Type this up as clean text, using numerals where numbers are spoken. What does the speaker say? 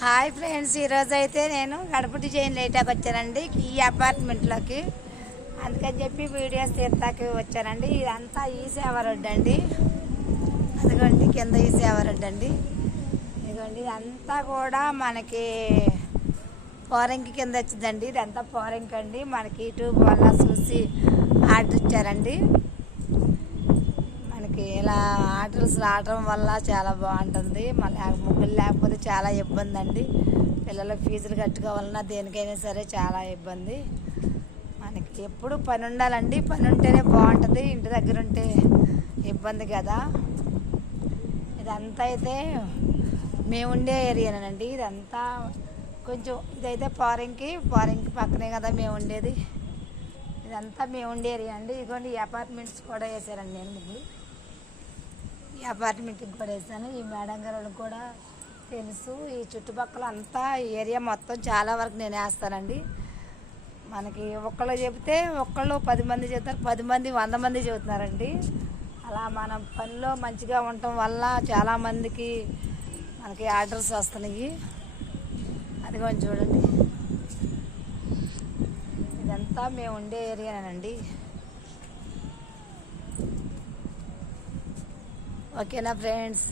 Hi friends, ఈరోజు అయితే నేను గడప డిజైన్ లేటాకి వచ్చానండి ఈ అపార్ట్మెంట్లోకి. అందుకని చెప్పి వీడియోస్ తీర్తాకి వచ్చానండి. ఇదంతా ఈ సేవ రోడ్డు అండి. అదిగోండి కింద ఈ సేవ రోడ్డు అండి. ఇదిగోండి ఇదంతా కూడా మనకి పోరంకి కింద వచ్చిందండి. ఇదంతా పోరంకి అండి. మనకి యూట్యూబ్ వల్ల చూసి ఆర్డర్ ఇచ్చారండి. మనకి ఇలా ఆర్డర్స్ రావడం వల్ల చాలా బాగుంటుంది. మళ్ళీ ముగ్గులు లేకపోతే చాలా ఇబ్బంది అండి. పిల్లలకు ఫీజులు కట్టుకోవాలన్నా దేనికైనా సరే చాలా ఇబ్బంది. మనకి ఎప్పుడు పని ఉండాలండి. పని ఉంటేనే బాగుంటుంది. ఇంటి దగ్గర ఉంటే ఇబ్బంది కదా. ఇదంతా అయితే మేము ఉండే ఏరియానండి. ఇదంతా కొంచెం ఇదైతే పారింగ్కి పక్కనే కదా మేము ఉండేది. ఇదంతా మేము ఉండే ఏరియా అండి. ఇదిగోండి ఈ అపార్ట్మెంట్స్ కూడా వేసారండి. నేను ముగ్గులు ఈ అపార్ట్మెంట్కి కూడా వేసాను. ఈ మేడం గారు కూడా తెలుసు. ఈ చుట్టుపక్కల అంతా ఏరియా మొత్తం చాలా వరకు నేను వేస్తానండి. మనకి ఒక్కళ్ళు చెబితే ఒక్కళ్ళు 10 మంది చెబుతారు, 10 మంది 100 మంది చెబుతున్నారండి. అలా మనం పనిలో మంచిగా ఉండటం వల్ల చాలామందికి మనకి ఆర్డర్స్ వస్తున్నాయి. అది కొంచెం చూడండి. ఇదంతా మేము ఉండే ఏరియానండి. ఓకేనా ఫ్రెండ్స్?